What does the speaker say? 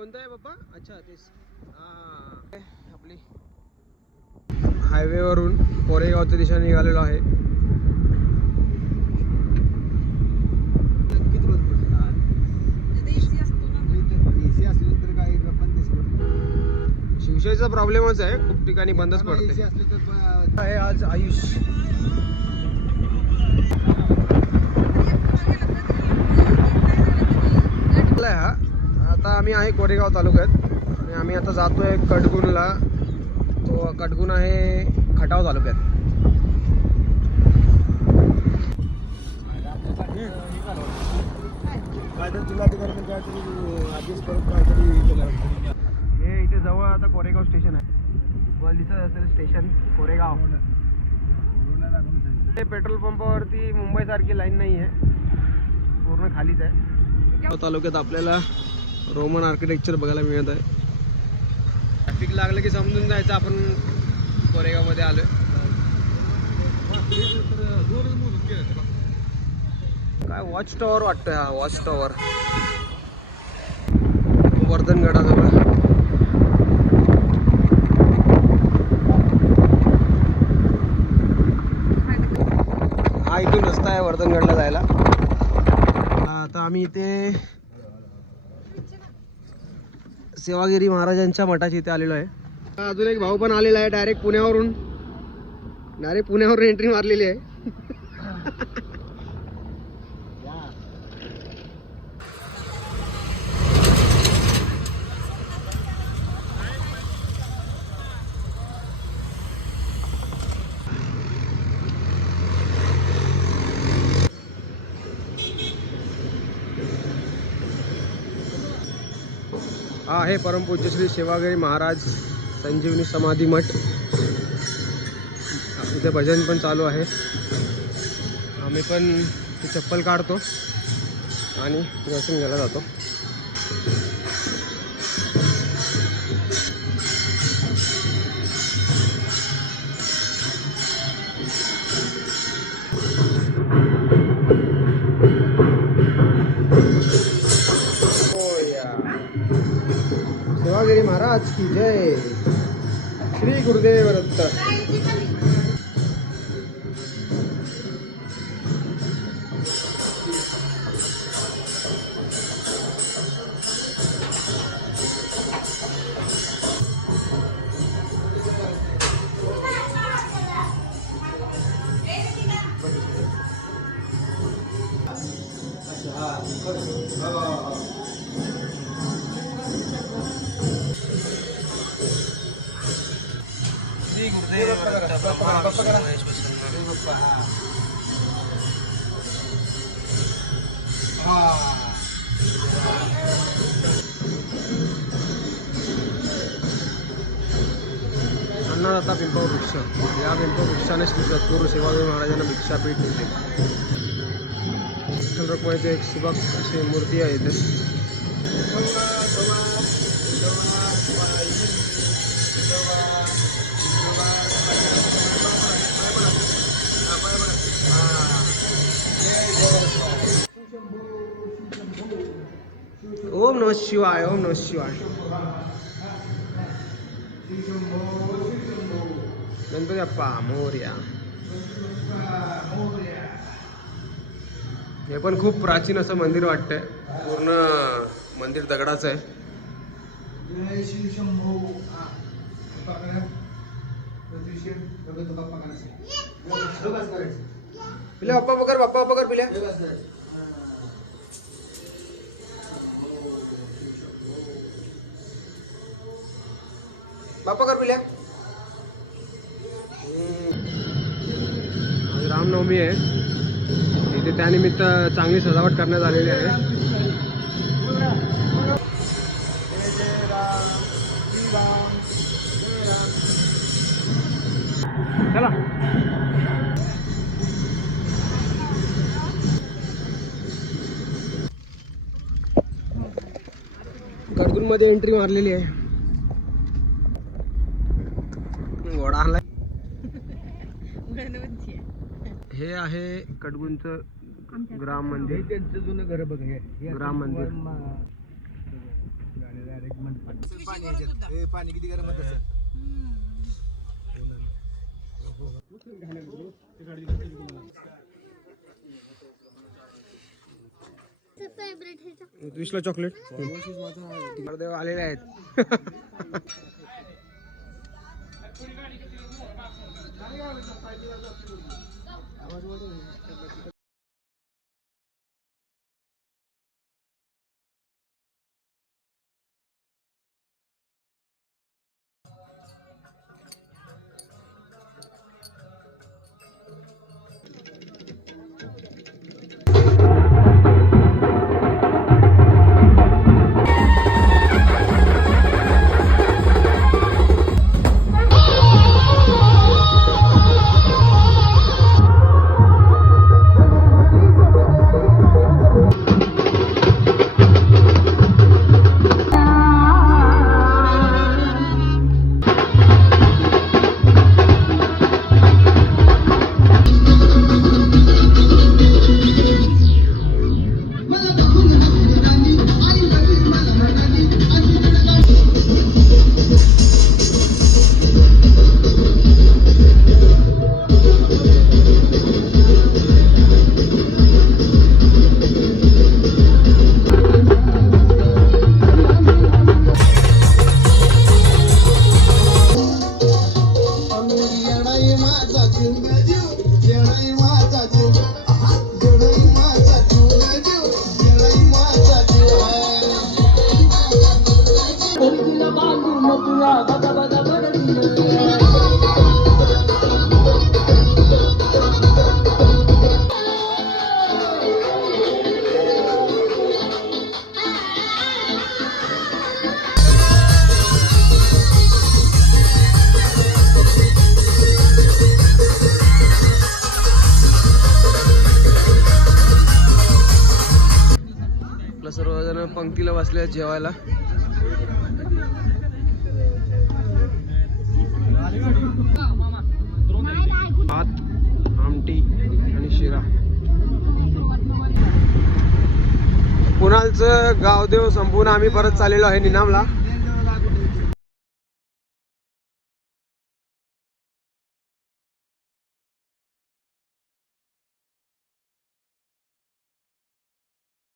कोणता आहे बाप्पा? अच्छा तेच. हा आपली हायवे वरून कोरेगावच्या दिशेने निघालेलो आहे. शिवशाहीचा प्रॉब्लेमच आहे, खूप ठिकाणी बंदच पडते. आहे आज आयुष. हा आता आम्ही आहे कोरेगाव तालुक्यात आणि आम्ही आता जातोय कडगुणला. तो कडगुण आहे खटाव तालुक्यात. हे इथे जवळ आता कोरेगाव स्टेशन आहे. व दिसत असेल स्टेशन कोरेगाव. ते पेट्रोल पंपावरती मुंबई सारखी लाईन नाही आहे, पूर्ण खालीच आहे. तालुक्यात आपल्याला रोमन आर्किटेक्चर बघायला मिळत आहे. ट्रॅफिक लागलं की समजून जायचं आपण कोरेगाव मध्ये आलोय. काय वॉच टॉवर वाटतोय हा, वॉच टॉवर वर्धनगडाजवळ. हा इथून रस्ता आहे वर्धनगडला जायला. आता आम्ही इथे सेवागिरी महाराजांच्या मठाची इथे आलेलो आहे. अजून एक भाऊ पण आलेला आहे, डायरेक्ट पुण्यावरून एंट्री मारलेली आहे. हा आहे परमपूज्य श्री सेवागिरी महाराज संजीवनी समाधी मठ. इथे भजन पण चालू आहे. आम्ही पण चप्पल काढतो आणि दर्शन घ्यायला जातो. सेवागिरी महाराज की जय. श्री गुरुदेव दत्त. अन्नदाता पिंपळवृक्ष. या पिंपळवृक्षाने श्री सद्गुरू सेवागिरी महाराजांना भिक्षापीठ दिले. विठ्ठल रखुमाईची एक सुबक अशी मूर्ती आहे इथे. ओम नमः शिवाय. ओम नमः शिवाय. गणपती बाप्पा मोरया. हे पण खूप प्राचीन असं मंदिर वाटतंय. पूर्ण मंदिर दगडाचं आहे. पिल्या बाप्पा पकड पिल्या. बाप्पा कर पिल्या. आज रामनवमी आहे, इथे त्यानिमित्त चांगली सजावट करण्यात आलेली आहे. चला कडगुण मध्ये एंट्री मारलेली आहे. घोडा आणलाय. हे आहे कडगुणचं ग्राम मंदिर. त्यांचं जुनं घर बघ. ग्राम मंदिर पाणी किती गरम होत असेल. विशला चॉकलेट देव आलेले आहेत. सर्वजण पंक्तीला बसले जेवायला. भात, आमटी आणि शिरा. कुणालचं गावदेव संपूर्ण आम्ही परत चाललेलो आहे निनामला.